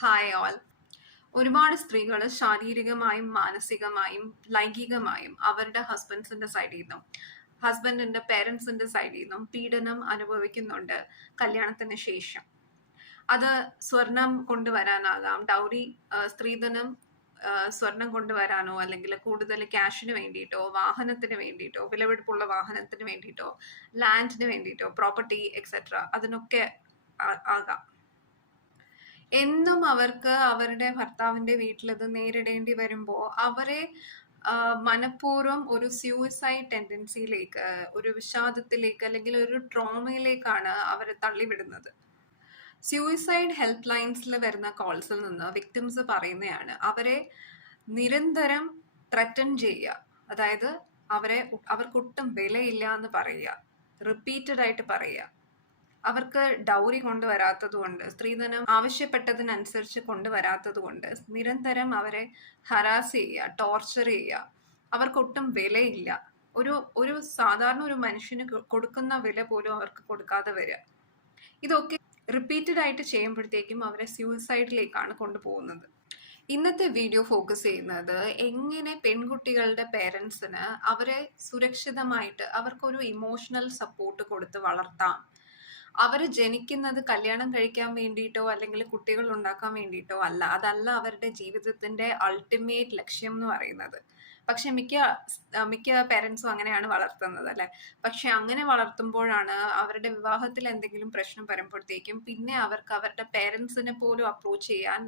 Hi all ഒരുപാട് സ്ത്രീകൾ ശാരീരികമായും മാനസികമായും ലൈംഗികമായും അവരുടെ ഹസ്ബൻഡ്സിന്റെ സൈഡിൽ നിന്നും ഹസ്ബൻഡിന്റെ പേരൻസിന്റെ സൈഡിൽ നിന്നും പീഡനം അനുഭവിക്കുന്നുണ്ട് കല്യാണത്തിന് ശേഷം. അത് സ്വർണം കൊണ്ടുവരാനാകാം ഡൗറി സ്ത്രീധനം സ്വർണം കൊണ്ടുവരാനോ അല്ലെങ്കിൽ കൂടുതൽ ക്യാഷിന് വേണ്ടിയിട്ടോ വാഹനത്തിന് വേണ്ടിയിട്ടോ വിലപിടിപ്പുള്ള വാഹനത്തിന് വേണ്ടിയിട്ടോ ലാൻഡിന് വേണ്ടിയിട്ടോ പ്രോപ്പർട്ടി എക്സെട്ര അതിനൊക്കെ ആകാം. എന്നും അവർക്ക് അവരുടെ ഭർത്താവിന്റെ വീട്ടിലത് നേരിടേണ്ടി വരുമ്പോൾ അവരെ മനഃപൂർവം ഒരു സ്യൂസൈഡ് ടെൻഡൻസിയിലേക്ക് ഒരു വിഷാദത്തിലേക്ക് അല്ലെങ്കിൽ ഒരു ട്രോമയിലേക്കാണ് അവരെ തള്ളിവിടുന്നത്. സ്യൂസൈഡ് ഹെൽപ്പ് ലൈൻസിൽ വരുന്ന കോൾസിൽ നിന്ന് വിക്ടിംസ് പറയുന്നതാണ് അവരെ നിരന്തരം ത്രറ്റൻ ചെയ്യുക. അതായത് അവരെ അവർക്കൊട്ടും വിലയില്ല എന്ന് പറയുക. റിപ്പീറ്റഡ് ആയിട്ട് പറയുക. അവർക്ക് ഡൗറി കൊണ്ടുവരാത്തത് കൊണ്ട് സ്ത്രീധനം ആവശ്യപ്പെട്ടതിനനുസരിച്ച് കൊണ്ടുവരാത്തത് കൊണ്ട് നിരന്തരം അവരെ ഹരാസ് ചെയ്യുക ടോർച്ചർ ചെയ്യുക. അവർക്കൊട്ടും വിലയില്ല. ഒരു ഒരു സാധാരണ ഒരു മനുഷ്യന് കൊടുക്കുന്ന വില പോലും അവർക്ക് കൊടുക്കാതെ വരിക. ഇതൊക്കെ റിപ്പീറ്റഡ് ആയിട്ട് ചെയ്യുമ്പോഴത്തേക്കും അവരെ സ്യൂസൈഡിലേക്കാണ് കൊണ്ടുപോകുന്നത്. ഇന്നത്തെ വീഡിയോ ഫോക്കസ് ചെയ്യുന്നത് എങ്ങനെ പെൺകുട്ടികളുടെ പേരൻസിന് അവരെ സുരക്ഷിതമായിട്ട് അവർക്കൊരു ഇമോഷണൽ സപ്പോർട്ട് കൊടുത്ത് വളർത്താം. അവർ ജനിക്കുന്നത് കല്യാണം കഴിക്കാൻ വേണ്ടിയിട്ടോ അല്ലെങ്കിൽ കുട്ടികൾ ഉണ്ടാക്കാൻ വേണ്ടിയിട്ടോ അല്ല. അതല്ല അവരുടെ ജീവിതത്തിന്റെ അൾട്ടിമേറ്റ് ലക്ഷ്യം എന്ന് പറയുന്നത്. പക്ഷെ മിക്ക മിക്ക പേരൻസും അങ്ങനെയാണ് വളർത്തുന്നത് അല്ലെ? പക്ഷെ അങ്ങനെ വളർത്തുമ്പോഴാണ് അവരുടെ വിവാഹത്തിൽ എന്തെങ്കിലും പ്രശ്നം വരുമ്പോഴത്തേക്കും പിന്നെ അവർക്ക് അവരുടെ പേരൻസിനെ പോലും അപ്രോച്ച് ചെയ്യാൻ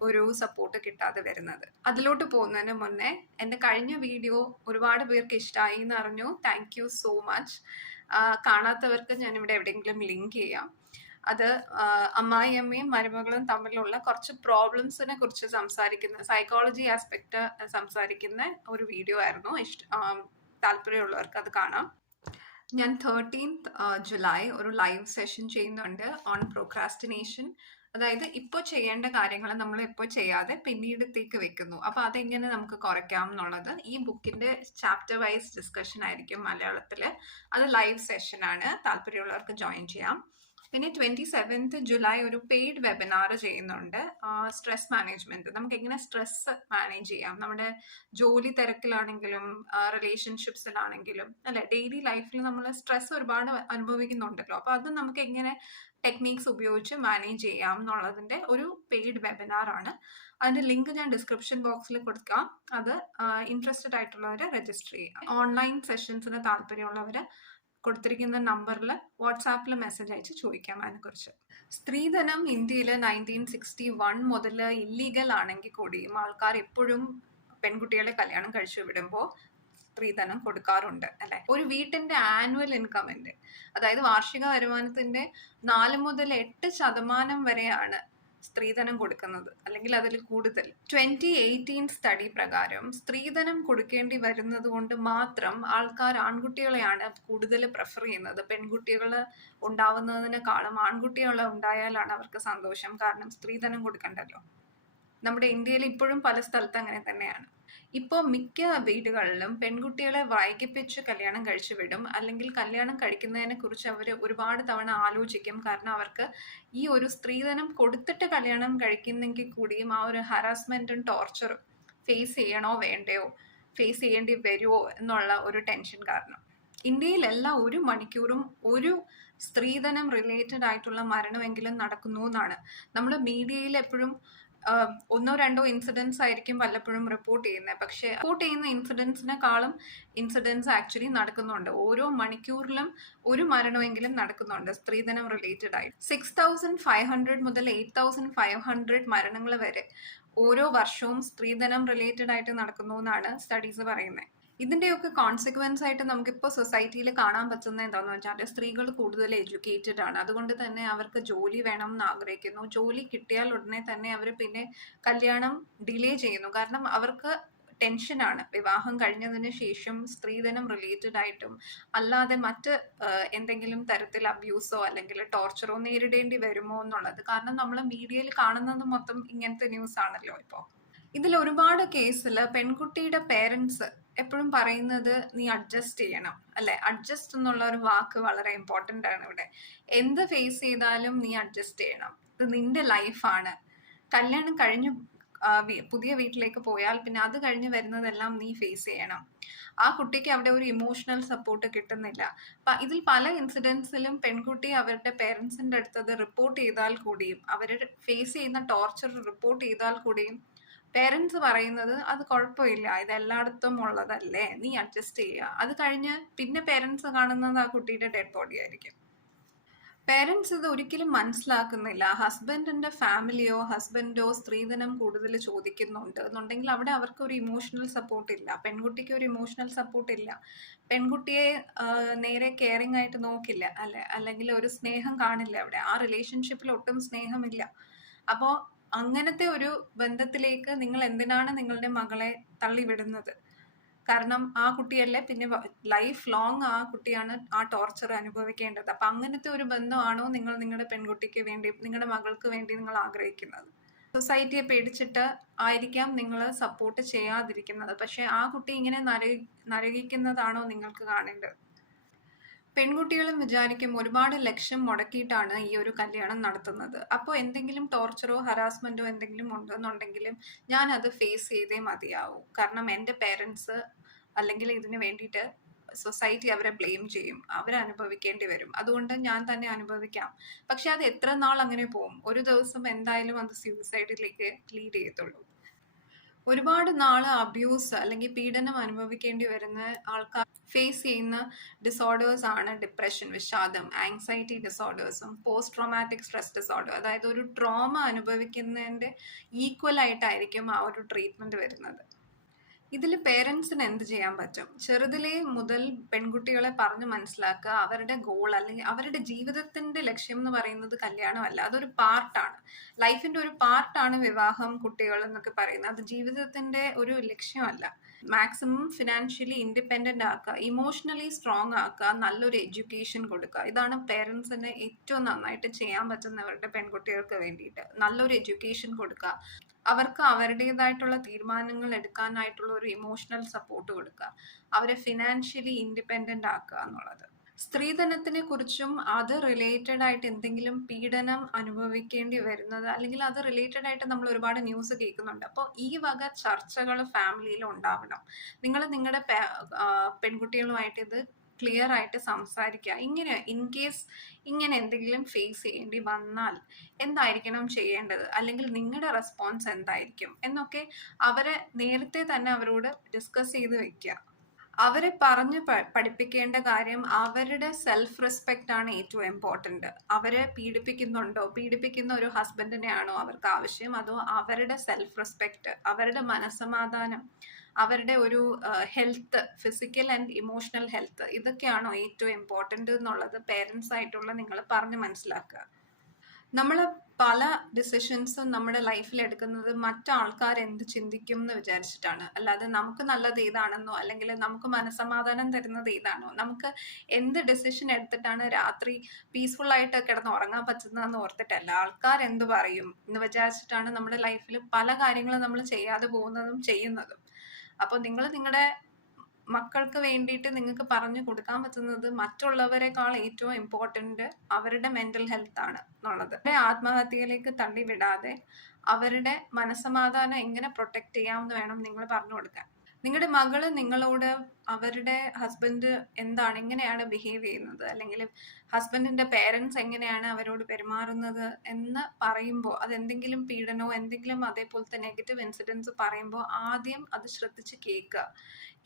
ഒരു സപ്പോർട്ട് കിട്ടാതെ വരുന്നത്. അതിലോട്ട് പോകുന്നതിന് മുന്നേ എന്റെ കഴിഞ്ഞ വീഡിയോ ഒരുപാട് പേർക്ക് ഇഷ്ടമായി എന്ന് അറിഞ്ഞു. താങ്ക് യു സോ മച്ച് കാണാത്തവർക്ക് ഞാൻ ഇവിടെ എവിടെയെങ്കിലും ലിങ്ക് ചെയ്യാം. അത് അമ്മായി അമ്മയും മരുമകളും തമ്മിലുള്ള കുറച്ച് പ്രോബ്ലംസിനെ കുറിച്ച് സംസാരിക്കുന്ന സൈക്കോളജി ആസ്പെക്ട് സംസാരിക്കുന്ന ഒരു വീഡിയോ ആയിരുന്നു. ഇഷ്ട താല്പര്യമുള്ളവർക്ക് അത് കാണാം. ഞാൻ തേർട്ടീൻത്ത് ജൂലൈ ഒരു ലൈവ് സെഷൻ ചെയ്യുന്നുണ്ട് ഓൺ പ്രോക്രാസ്റ്റിനേഷൻ അതായത് ഇപ്പോൾ ചെയ്യേണ്ട കാര്യങ്ങൾ നമ്മൾ ഇപ്പോൾ ചെയ്യാതെ പിന്നീടത്തേക്ക് വെക്കുന്നു. അപ്പോൾ അതെങ്ങനെ നമുക്ക് കുറയ്ക്കാം എന്നുള്ളത് ഈ ബുക്കിന്റെ ചാപ്റ്റർ വൈസ് ഡിസ്കഷൻ ആയിരിക്കും മലയാളത്തിൽ അത് ലൈവ് സെഷനാണ്. താല്പര്യമുള്ളവർക്ക് ജോയിൻ ചെയ്യാം. പിന്നെ ട്വന്റി സെവൻത്ത് ജൂലൈ ഒരു പെയ്ഡ് വെബിനാർ ചെയ്യുന്നുണ്ട്. സ്ട്രെസ് മാനേജ്മെന്റ് നമുക്ക് എങ്ങനെ സ്ട്രെസ് മാനേജ് ചെയ്യാം? നമ്മുടെ ജോലി തിരക്കിലാണെങ്കിലും റിലേഷൻഷിപ്സിലാണെങ്കിലും അല്ലെ? ഡെയിലി ലൈഫിൽ നമ്മൾ സ്ട്രെസ് ഒരുപാട് അനുഭവിക്കുന്നുണ്ടല്ലോ. അപ്പൊ അത് നമുക്ക് എങ്ങനെ ടെക്നീക്സ് ഉപയോഗിച്ച് മാനേജ് ചെയ്യാം എന്നുള്ളതിന്റെ ഒരു പെയ്ഡ് വെബിനാർ ആണ്. അതിന്റെ ലിങ്ക് ഞാൻ ഡിസ്ക്രിപ്ഷൻ ബോക്സിൽ കൊടുക്കാം. അത് ഇൻട്രസ്റ്റഡ് ആയിട്ടുള്ളവർ രജിസ്റ്റർ ചെയ്യാം ഓൺലൈൻ സെഷൻസിന് താല്പര്യമുള്ളവർ കൊടുത്തിരിക്കുന്ന നമ്പറിൽ വാട്സാപ്പിൽ മെസ്സേജ് അയച്ച് ചോദിക്കാം അതിനെക്കുറിച്ച്. സ്ത്രീധനം ഇന്ത്യയിൽ നയന്റീൻ സിക്സ്റ്റി വൺ മുതൽ ഇല്ലീഗൽ ആണെങ്കിൽ കൂടിയും ആൾക്കാർ എപ്പോഴും പെൺകുട്ടികളെ കല്യാണം കഴിച്ചു വിടുമ്പോൾ സ്ത്രീധനം കൊടുക്കാറുണ്ട് അല്ലെ? ഒരു വീട്ടിന്റെ ആനുവൽ ഇൻകമിന്റെ അതായത് വാർഷിക വരുമാനത്തിന്റെ നാല് മുതൽ എട്ട് ശതമാനം വരെയാണ് സ്ത്രീധനം കൊടുക്കുന്നത് അല്ലെങ്കിൽ അതിൽ കൂടുതൽ. ട്വന്റി എയ്റ്റീൻ സ്റ്റഡി പ്രകാരം സ്ത്രീധനം കൊടുക്കേണ്ടി വരുന്നത് കൊണ്ട് മാത്രം ആൾക്കാർ ആൺകുട്ടികളെയാണ് കൂടുതൽ പ്രിഫർ ചെയ്യുന്നത്. പെൺകുട്ടികൾ ഉണ്ടാവുന്നതിനേക്കാളും ആൺകുട്ടികൾ ഉണ്ടായാലാണ് അവർക്ക് സന്തോഷം. കാരണം സ്ത്രീധനം കൊടുക്കണ്ടല്ലോ. നമ്മുടെ ഇന്ത്യയിൽ ഇപ്പോഴും പല സ്ഥലത്ത് അങ്ങനെ തന്നെയാണ്. ഇപ്പോൾ മിക്ക വീടുകളിലും പെൺകുട്ടികളെ വൈകിപ്പിച്ച് കല്യാണം കഴിച്ചു വിടും. അല്ലെങ്കിൽ കല്യാണം കഴിക്കുന്നതിനെ കുറിച്ച് അവർ ഒരുപാട് തവണ ആലോചിക്കും. കാരണം അവർക്ക് ഈ ഒരു സ്ത്രീധനം കൊടുത്തിട്ട് കല്യാണം കഴിക്കുന്നെങ്കിൽ കൂടിയും ആ ഒരു ഹറാസ്മെന്റും ടോർച്ചറും ഫേസ് ചെയ്യണോ വേണ്ടയോ? ഫേസ് ചെയ്യേണ്ടി വരുമോ എന്നുള്ള ഒരു ടെൻഷൻ കാരണം. ഇന്ത്യയിൽ എല്ലാ ഒരു മണിക്കൂറും ഒരു സ്ത്രീധനം റിലേറ്റഡ് ആയിട്ടുള്ള മരണമെങ്കിലും നടക്കുന്നു എന്നാണ്. നമ്മൾ മീഡിയയിൽ എപ്പോഴും ഒന്നോ രണ്ടോ ഇൻസിഡൻസ് ആയിരിക്കും പലപ്പോഴും റിപ്പോർട്ട് ചെയ്യുന്നത് പക്ഷേ റിപ്പോർട്ട് ചെയ്യുന്ന ഇൻസിഡൻസിനെക്കാളും ഇൻസിഡൻസ് ആക്ച്വലി നടക്കുന്നുണ്ട്. ഓരോ മണിക്കൂറിലും ഒരു മരണമെങ്കിലും നടക്കുന്നുണ്ട് സ്ത്രീധനം റിലേറ്റഡ് ആയിട്ട് സിക്സ് തൗസൻഡ് ഫൈവ് ഹൺഡ്രഡ് മുതൽ എയ്റ്റ് തൗസൻഡ് ഫൈവ് ഹൺഡ്രഡ് മരണങ്ങൾ വരെ ഓരോ വർഷവും സ്ത്രീധനം റിലേറ്റഡ് ആയിട്ട് നടക്കുന്നു എന്നാണ് സ്റ്റഡീസ് പറയുന്നത് ഇതിന്റെയൊക്കെ കോൺസിക്വൻസ് ആയിട്ട് നമുക്കിപ്പോൾ സൊസൈറ്റിയിൽ കാണാൻ പറ്റുന്ന എന്താണെന്ന് വെച്ചാൽ സ്ത്രീകൾ കൂടുതൽ എഡ്യൂക്കേറ്റഡ് ആണ്. അതുകൊണ്ട് തന്നെ അവർക്ക് ജോലി വേണം എന്ന് ആഗ്രഹിക്കുന്നു. ജോലി കിട്ടിയാൽ ഉടനെ തന്നെ അവർ പിന്നെ കല്യാണം ഡിലേ ചെയ്യുന്നു. കാരണം അവർക്ക് ടെൻഷനാണ് വിവാഹം കഴിഞ്ഞതിന് ശേഷം സ്ത്രീധനം റിലേറ്റഡ് ആയിട്ടും അല്ലാതെ മറ്റ് എന്തെങ്കിലും തരത്തിൽ അബ്യൂസോ അല്ലെങ്കിൽ ടോർച്ചറോ നേരിടേണ്ടി വരുമോ എന്നുള്ളത്. കാരണം നമ്മൾ മീഡിയയിൽ കാണുന്നത് മൊത്തം ഇങ്ങനത്തെ ന്യൂസ് ആണല്ലോ ഇപ്പോൾ ഇതിൽ ഒരുപാട് കേസിൽ പെൺകുട്ടിയുടെ പേരൻസ് എപ്പോഴും പറയുന്നത് നീ അഡ്ജസ്റ്റ് ചെയ്യണം അല്ലെ? അഡ്ജസ്റ്റ് എന്നുള്ള ഒരു വാക്ക് വളരെ ഇമ്പോർട്ടന്റ് ആണ് ഇവിടെ. എന്ത് ഫേസ് ചെയ്താലും നീ അഡ്ജസ്റ്റ് ചെയ്യണം ഇത് നിന്റെ ലൈഫാണ് കല്യാണം കഴിഞ്ഞു പുതിയ വീട്ടിലേക്ക് പോയാൽ പിന്നെ അത് കഴിഞ്ഞ് വരുന്നതെല്ലാം നീ ഫേസ് ചെയ്യണം. ആ കുട്ടിക്ക് അവിടെ ഒരു ഇമോഷണൽ സപ്പോർട്ട് കിട്ടുന്നില്ല. ഇതിൽ പല ഇൻസിഡൻസിലും പെൺകുട്ടി അവരുടെ പേരൻസിന്റെ അടുത്തത് റിപ്പോർട്ട് ചെയ്താൽ കൂടിയും അവർ ഫേസ് ചെയ്യുന്ന ടോർച്ചർ റിപ്പോർട്ട് ചെയ്താൽ കൂടിയും പേരൻസ് പറയുന്നത് അത് കുഴപ്പമില്ല ഇത് എല്ലായിടത്തും ഉള്ളതല്ലേ നീ അഡ്ജസ്റ്റ് ചെയ്യുക. അത് കഴിഞ്ഞ് പിന്നെ പേരൻസ് കാണുന്നത് ആ കുട്ടിയുടെ ഡെഡ് ബോഡി ആയിരിക്കും. പേരൻസ് ഇത് ഒരിക്കലും മനസ്സിലാക്കുന്നില്ല. ഹസ്ബൻഡിന്റെ ഫാമിലിയോ ഹസ്ബൻഡോ സ്ത്രീധനം കൂടുതൽ ചോദിക്കുന്നുണ്ട് എന്നുണ്ടെങ്കിൽ അവിടെ അവർക്ക് ഒരു ഇമോഷണൽ സപ്പോർട്ട് ഇല്ല. പെൺകുട്ടിക്ക് ഒരു ഇമോഷണൽ സപ്പോർട്ട് ഇല്ല. പെൺകുട്ടിയെ നേരെ കെയറിങ് ആയിട്ട് നോക്കില്ല. അല്ലെ അല്ലെങ്കിൽ ഒരു സ്നേഹം കാണില്ല അവിടെ. ആ റിലേഷൻഷിപ്പിൽ ഒട്ടും സ്നേഹമില്ല. അപ്പോൾ അങ്ങനത്തെ ഒരു ബന്ധത്തിലേക്ക് നിങ്ങൾ എന്തിനാണ് നിങ്ങളുടെ മകളെ തള്ളിവിടുന്നത്? കാരണം ആ കുട്ടിയല്ലേ പിന്നെ ലൈഫ് ലോങ് ആ കുട്ടിയാണ് ആ ടോർച്ചർ അനുഭവിക്കേണ്ടത്. അപ്പൊ അങ്ങനത്തെ ഒരു ബന്ധമാണോ നിങ്ങൾ നിങ്ങളുടെ പെൺകുട്ടിക്ക് വേണ്ടി നിങ്ങളുടെ മകൾക്ക് വേണ്ടി നിങ്ങൾ ആഗ്രഹിക്കുന്നത്? സൊസൈറ്റിയെ പേടിച്ചിട്ട് ആയിരിക്കാം നിങ്ങൾ സപ്പോർട്ട് ചെയ്യാതിരിക്കുന്നത്. പക്ഷെ ആ കുട്ടി ഇങ്ങനെ നരകി നരകിക്കുന്നതാണോ നിങ്ങൾക്ക് കാണേണ്ടത്? പെൺകുട്ടികളും വിചാരിക്കും ഒരുപാട് ലക്ഷ്യം മുടക്കിയിട്ടാണ് ഈ ഒരു കല്യാണം നടത്തുന്നത്. അപ്പോൾ എന്തെങ്കിലും ടോർച്ചറോ ഹറാസ്മെന്റോ എന്തെങ്കിലും ഉണ്ടെന്നുണ്ടെങ്കിലും ഞാൻ അത് ഫേസ് ചെയ്തേ മതിയാവും. കാരണം എന്റെ പേരൻസ് അല്ലെങ്കിൽ ഇതിന് വേണ്ടിയിട്ട് സൊസൈറ്റി അവരെ ബ്ലെയിം ചെയ്യും. അവരെ അനുഭവിക്കേണ്ടി വരും. അതുകൊണ്ട് ഞാൻ തന്നെ അനുഭവിക്കാം. പക്ഷെ അത് എത്ര നാൾ അങ്ങനെ പോകും? ഒരു ദിവസം എന്തായാലും അത് സ്യൂസൈഡിലേക്ക് ലീഡ് ചെയ്യത്തുള്ളൂ. ഒരുപാട് നാൾ അബ്യൂസ് അല്ലെങ്കിൽ പീഡനം അനുഭവിക്കേണ്ടി വരുന്ന ആൾക്കാർ ഫേസ് ചെയ്യുന്ന ഡിസോർഡേഴ്സ് ആണ് ഡിപ്രഷൻ വിഷാദം ആങ്സൈറ്റി ഡിസോർഡേഴ്സും പോസ്റ്റ് ട്രോമാറ്റിക് സ്ട്രെസ് ഡിസോർഡർ അതായത് ഒരു ട്രോമ അനുഭവിക്കുന്നതിന്റെ ഈക്വൽ ആയിട്ടായിരിക്കും ആ ഒരു ട്രീറ്റ്മെന്റ് വരുന്നത്. ഇതിൽ പേരൻസിന് എന്ത് ചെയ്യാൻ പറ്റും? ചെറുതിലേ മുതൽ പെൺകുട്ടികളെ പറഞ്ഞു മനസ്സിലാക്കുക അവരുടെ ഗോൾ അല്ലെങ്കിൽ അവരുടെ ജീവിതത്തിന്റെ ലക്ഷ്യം എന്ന് പറയുന്നത് കല്യാണമല്ല അതൊരു പാർട്ടാണ് ലൈഫിന്റെ ഒരു പാർട്ടാണ് വിവാഹം കുട്ടികൾ എന്നൊക്കെ പറയുന്നത്. അത് ജീവിതത്തിന്റെ ഒരു ലക്ഷ്യമല്ല. മാക്സിമം ഫിനാൻഷ്യലി ഇൻഡിപെൻഡന്റ് ആക്കുക ഇമോഷണലി സ്ട്രോങ് ആക്കുക നല്ലൊരു എഡ്യൂക്കേഷൻ കൊടുക്കുക. ഇതാണ് പേരൻസിന് ഏറ്റവും നന്നായിട്ട് ചെയ്യാൻ പറ്റുന്നവരുടെ പെൺകുട്ടികൾക്ക് വേണ്ടിയിട്ട്. നല്ലൊരു എഡ്യൂക്കേഷൻ കൊടുക്കുക. അവർക്ക് അവരുടേതായിട്ടുള്ള തീരുമാനങ്ങൾ എടുക്കാനായിട്ടുള്ള ഒരു ഇമോഷണൽ സപ്പോർട്ട് കൊടുക്കുക. അവരെ ഫിനാൻഷ്യലി ഇൻഡിപെൻഡന്റ് ആക്കുക എന്നുള്ളത്. സ്ത്രീധനത്തിനെ കുറിച്ചും അത് റിലേറ്റഡ് ആയിട്ട് എന്തെങ്കിലും പീഡനം അനുഭവിക്കേണ്ടി വരുന്നത് അല്ലെങ്കിൽ അത് റിലേറ്റഡ് ആയിട്ട് നമ്മൾ ഒരുപാട് ന്യൂസ് കേൾക്കുന്നുണ്ട്. അപ്പോൾ ഈ വക ചർച്ചകൾ ഫാമിലിയിൽ ഉണ്ടാവണം. നിങ്ങൾ നിങ്ങളുടെ പെൺകുട്ടികളുമായിട്ട് ഇത് ക്ലിയർ ആയിട്ട് സംസാരിക്കുക ഇങ്ങനെ ഇൻ കേസ് ഇങ്ങനെ എന്തെങ്കിലും ഫേസ് ചെയ്യേണ്ടി വന്നാൽ എന്തായിരിക്കണം ചെയ്യേണ്ടത്? അല്ലെങ്കിൽ നിങ്ങളുടെ റെസ്പോൺസ് എന്തായിരിക്കും? എന്നൊക്കെ അവരെ നേരത്തെ തന്നെ അവരോട് ഡിസ്കസ് ചെയ്ത് വെക്കുക അവരെ പറഞ്ഞ് പഠിപ്പിക്കേണ്ട കാര്യം അവരുടെ സെൽഫ് റെസ്പെക്റ്റ് ആണ് ഏറ്റവും ഇമ്പോർട്ടന്റ് അവരെ പീഡിപ്പിക്കുന്നുണ്ടോ? പീഡിപ്പിക്കുന്ന ഒരു ഹസ്ബൻഡിനെ ആണോ അവർക്ക് ആവശ്യം? അതോ അവരുടെ സെൽഫ് റെസ്പെക്റ്റ് അവരുടെ മനസ്സമാധാനം അവരുടെ ഒരു health physical and emotional health ഇതൊക്കെയാണോ ഏറ്റവും ഇമ്പോർട്ടന്റ് എന്നുള്ളത് പേരൻസ് ആയിട്ടുള്ള നിങ്ങൾ പറഞ്ഞ് മനസ്സിലാക്കുക. നമ്മൾ പല ഡിസിഷൻസും നമ്മുടെ ലൈഫിൽ എടുക്കുന്നത് മറ്റാൾക്കാർ എന്ത് ചിന്തിക്കും എന്ന് വിചാരിച്ചിട്ടാണ്. അല്ലാതെ നമുക്ക് നല്ലത് ഏതാണെന്നോ അല്ലെങ്കിൽ നമുക്ക് മനസമാധാനം തരുന്നത് ഏതാണോ നമുക്ക് എന്ത് ഡിസിഷൻ എടുത്തിട്ടാണ് രാത്രി പീസ്ഫുൾ ആയിട്ട് കിടന്ന് ഉറങ്ങാൻ പറ്റുന്നതെന്ന് ഓർത്തിട്ടല്ല ആൾക്കാർ എന്ത് പറയും എന്ന് വിചാരിച്ചിട്ടാണ് നമ്മുടെ ലൈഫിൽ പല കാര്യങ്ങളും നമ്മൾ ചെയ്യാതെ പോകുന്നതും ചെയ്യുന്നതും. അപ്പോൾ നിങ്ങൾ നിങ്ങളുടെ മക്കൾക്ക് വേണ്ടിയിട്ട് നിങ്ങൾക്ക് പറഞ്ഞു കൊടുക്കാൻ പറ്റുന്നത് മറ്റുള്ളവരെക്കാൾ ഏറ്റവും ഇമ്പോർട്ടന്റ് അവരുടെ മെന്റൽ ഹെൽത്ത് ആണ് എന്നുള്ളത്. അവരെ ആത്മഹത്യയിലേക്ക് തള്ളിവിടാതെ അവരുടെ മനസമാധാനം എങ്ങനെ പ്രൊട്ടക്ട് ചെയ്യാമെന്ന് വേണം നിങ്ങൾ പറഞ്ഞു കൊടുക്കാൻ. നിങ്ങളുടെ മകൾ നിങ്ങളോട് അവരുടെ ഹസ്ബൻഡ് എന്താണ് എങ്ങനെയാണ് ബിഹേവ് ചെയ്യുന്നത്? അല്ലെങ്കിൽ ഹസ്ബൻഡിന്റെ പേരൻസ് എങ്ങനെയാണ് അവരോട് പെരുമാറുന്നത് എന്ന് പറയുമ്പോൾ അത് എന്തെങ്കിലും പീഡനോ എന്തെങ്കിലും അതേപോലത്തെ നെഗറ്റീവ് ഇൻസിഡൻസ് പറയുമ്പോൾ ആദ്യം അത് ശ്രദ്ധിച്ച് കേൾക്കുക.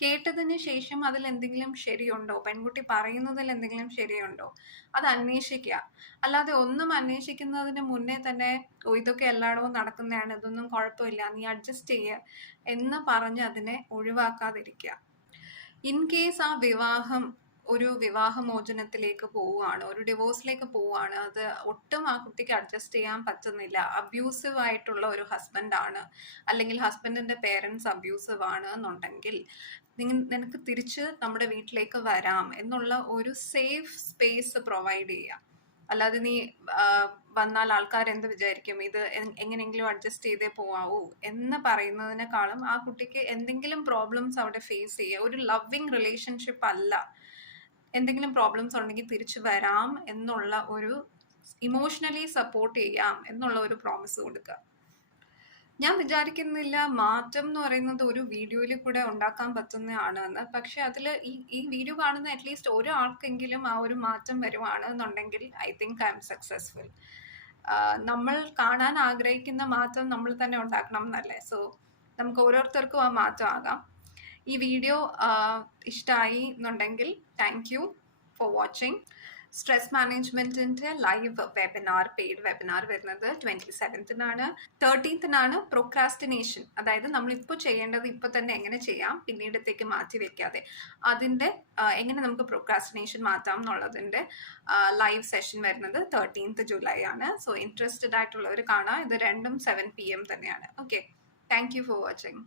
കേട്ടതിന് ശേഷം അതിൽ എന്തെങ്കിലും ശരിയുണ്ടോ? പെൺകുട്ടി പറയുന്നതിൽ എന്തെങ്കിലും ശരിയുണ്ടോ? അത് അന്വേഷിക്കുക. അല്ലാതെ ഒന്നും അന്വേഷിക്കുന്നതിന് മുന്നേ തന്നെ ഇതൊക്കെ എല്ലായിടവും നടക്കുന്നതാണ് ഇതൊന്നും കുഴപ്പമില്ല നീ അഡ്ജസ്റ്റ് ചെയ്യുക എന്ന് പറഞ്ഞ് അതിനെ ഒഴിവാക്കാതിരിക്കുക. ഇൻ കേസ് ആ വിവാഹം ഒരു വിവാഹമോചനത്തിലേക്ക് പോവുകയാണ് ഒരു ഡിവോഴ്സിലേക്ക് പോവുകയാണ് അത് ഒട്ടും ആ കുട്ടിക്ക് അഡ്ജസ്റ്റ് ചെയ്യാൻ പറ്റുന്നില്ല. അബ്യൂസീവ് ആയിട്ടുള്ള ഒരു ഹസ്ബൻഡാണ് അല്ലെങ്കിൽ ഹസ്ബൻഡിന്റെ പേരൻസ് അബ്യൂസീവ് ആണ് എന്നുണ്ടെങ്കിൽ നിനക്ക് തിരിച്ച് നമ്മുടെ വീട്ടിലേക്ക് വരാം എന്നുള്ള ഒരു സേഫ് സ്പേസ് പ്രൊവൈഡ് ചെയ്യുക അല്ലാതെ നീ വന്നാൽ ആൾക്കാർ എന്ത് വിചാരിക്കും? ഇത് എങ്ങനെയെങ്കിലും അഡ്ജസ്റ്റ് ചെയ്തേ പോവാവൂ എന്ന് പറയുന്നതിനേക്കാളും ആ കുട്ടിക്ക് എന്തെങ്കിലും പ്രോബ്ലംസ് അവിടെ ഫേസ് ചെയ്യുക ഒരു ലവിങ് റിലേഷൻഷിപ്പ് അല്ല. എന്തെങ്കിലും പ്രോബ്ലംസ് ഉണ്ടെങ്കിൽ തിരിച്ചു വരാം എന്നുള്ള ഒരു ഇമോഷണലി സപ്പോർട്ട് ചെയ്യാം എന്നുള്ള ഒരു പ്രോമിസ് കൊടുക്കുക ഞാൻ വിചാരിക്കുന്നില്ല മാറ്റം എന്ന് പറയുന്നത് ഒരു വീഡിയോയിൽ കൂടെ ഉണ്ടാക്കാൻ പറ്റുന്നതാണ് എന്ന്. പക്ഷെ അതിൽ ഈ ഈ വീഡിയോ കാണുന്ന അറ്റ്‌ലീസ്റ്റ് ഒരാൾക്കെങ്കിലും ആ ഒരു മാറ്റം വരുവാണ് എന്നുണ്ടെങ്കിൽ I think I M successful. നമ്മൾ കാണാൻ ആഗ്രഹിക്കുന്ന മാറ്റം നമ്മൾ തന്നെ ഉണ്ടാക്കണം എന്നല്ലേ. സോ നമുക്ക് ഓരോരുത്തർക്കും ആ മാറ്റം ആകാം. ഈ വീഡിയോ ഇഷ്ടമായി എന്നുണ്ടെങ്കിൽ thank you for watching. Stress മാനേജ്മെന്റിന്റെ ലൈവ് വെബിനാർ പെയ്ഡ് വെബിനാർ വരുന്നത് 27ത്തിനാണ്. 13ത്തിനാണ് പ്രൊക്രാസ്റ്റിനേഷൻ അതായത് നമ്മൾ ഇപ്പോൾ ചെയ്യേണ്ടത് ഇപ്പൊ തന്നെ എങ്ങനെ ചെയ്യാം പിന്നീടത്തേക്ക് മാറ്റി വെക്കാതെ. അതിന്റെ എങ്ങനെ നമുക്ക് പ്രൊക്രാസ്റ്റിനേഷൻ മാറ്റാം എന്നുള്ളതിന്റെ ലൈവ് സെഷൻ വരുന്നത് 13th ജൂലൈ ആണ്. സോ ഇൻട്രസ്റ്റഡ് ആയിട്ടുള്ളവർ കാണാം. ഇത് രണ്ടും സെവൻ പി എം തന്നെയാണ്. Okay. Thank you for watching.